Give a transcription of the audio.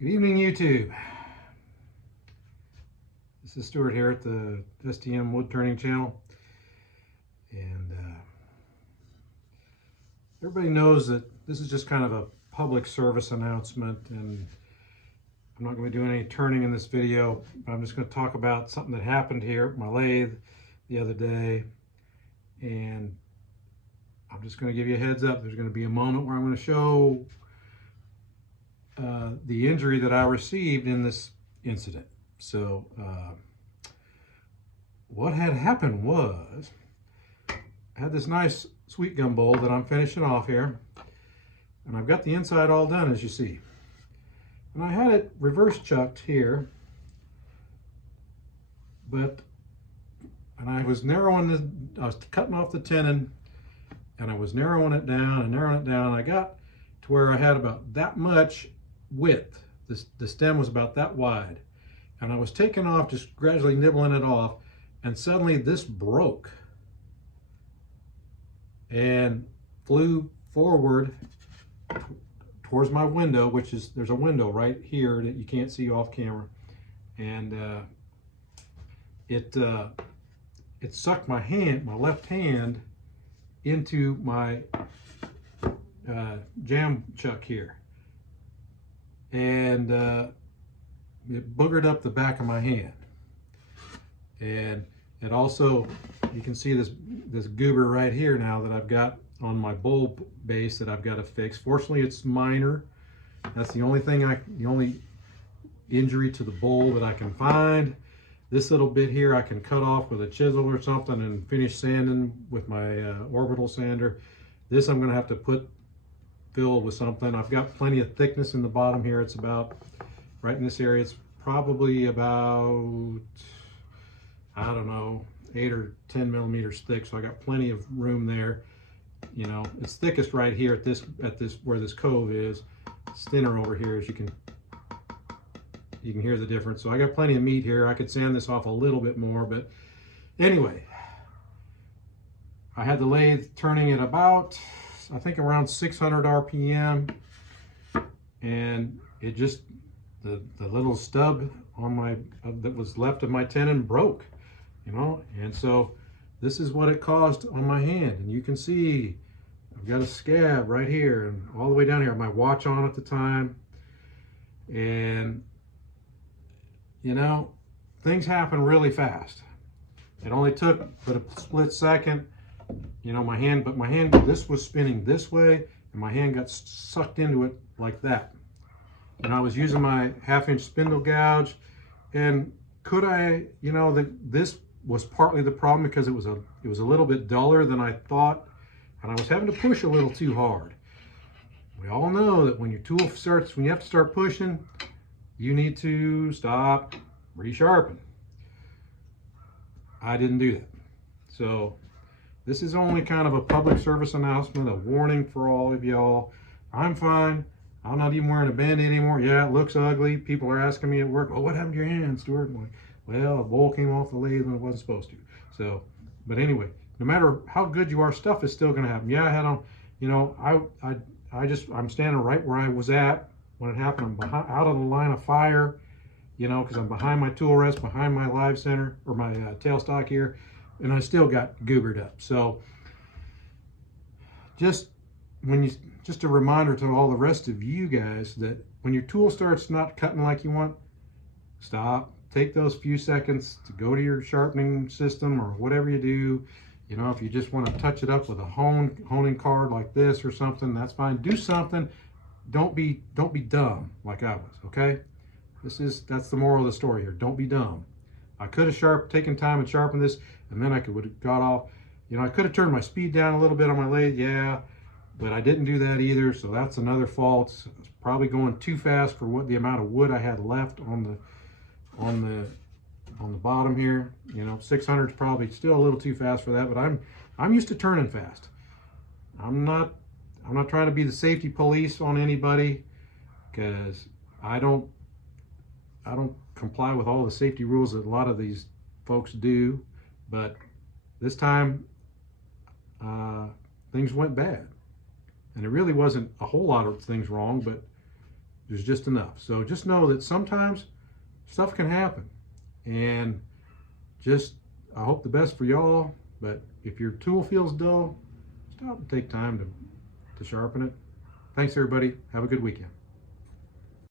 Good evening, YouTube. This is Stuart here at the STM Wood Turning Channel. And everybody knows that this is just kind of a public service announcement, and I'm not going to be doing any turning in this video. I'm just going to talk about something that happened here at my lathe the other day. And I'm just going to give you a heads up. There's going to be a moment where I'm going to show the injury that I received in this incident. So what had happened was, I had this nice sweet gum bowl that I'm finishing off here, and I've got the inside all done, as you see. And I had it reverse chucked here, and I was I was cutting off the tenon, and I was narrowing it down and narrowing it down. I got to where I had about that much width. The stem was about that wide, and I was taking off, just gradually nibbling it off, and suddenly this broke and flew forward towards my window, which is, there's a window right here that you can't see off camera, and it sucked my left hand into my jam chuck here, and it boogered up the back of my hand. And it also, you can see this goober right here now that I've got on my bowl base that I've got to fix. Fortunately, it's minor. That's the only thing the only injury to the bowl that I can find. This little bit here I can cut off with a chisel or something and finish sanding with my orbital sander. This I'm going to have to fill with something. I've got plenty of thickness in the bottom here. It's about, right in this area, it's probably about, I don't know, 8 or 10 millimeters thick. So I got plenty of room there. You know, it's thickest right here at this where this cove is. It's thinner over here, as you can hear the difference. So I got plenty of meat here. I could sand this off a little bit more, but anyway, I had the lathe turning at about, I think, around 600 RPM, and it just, the little stub on my that was left of my tenon broke, you know. And so this is what it caused on my hand, and you can see I've got a scab right here and all the way down here. My watch on at the time, and you know, things happen really fast. It only took but a split second. You know, my hand, this was spinning this way, and my hand got sucked into it like that. And I was using my 1/2-inch spindle gouge, and could I, you know, this was partly the problem because it was a little bit duller than I thought, and I was having to push a little too hard. We all know that when your tool starts, when you have to start pushing, you need to stop, resharpen. I didn't do that. So this is only kind of a public service announcement, a warning for all of y'all. I'm fine. I'm not even wearing a Band-Aid anymore. Yeah, it looks ugly. People are asking me at work, "Oh, what happened to your hand, Stuart?" I'm like, well, a bowl came off the lathe when it wasn't supposed to. So, but anyway, no matter how good you are, stuff is still going to happen. Yeah, I had on, you know, I'm standing right where I was at when it happened. I'm out of the line of fire, you know, because I'm behind my tool rest, behind my live center, or my tailstock here, and I still got goobered up. So just a reminder to all the rest of you guys that when your tool starts not cutting like you want, stop. Take those few seconds to go to your sharpening system or whatever you do. You know, if you just want to touch it up with a honing card like this or something, that's fine. Do something. Don't be dumb like I was, okay? That's the moral of the story here. Don't be dumb. I could have taken time and sharpened this, and then I would have got off. You know, I could have turned my speed down a little bit on my lathe, yeah, but I didn't do that either, so that's another fault. I was probably going too fast for the amount of wood I had left on the bottom here. You know, 600 is probably still a little too fast for that, but I'm used to turning fast. I'm not trying to be the safety police on anybody, because I don't comply with all the safety rules that a lot of these folks do, but this time things went bad. And it really wasn't a whole lot of things wrong, but there's just enough. So just know that sometimes stuff can happen, and just, I hope the best for y'all. But if your tool feels dull, stop and take time to sharpen it. Thanks everybody. Have a good weekend.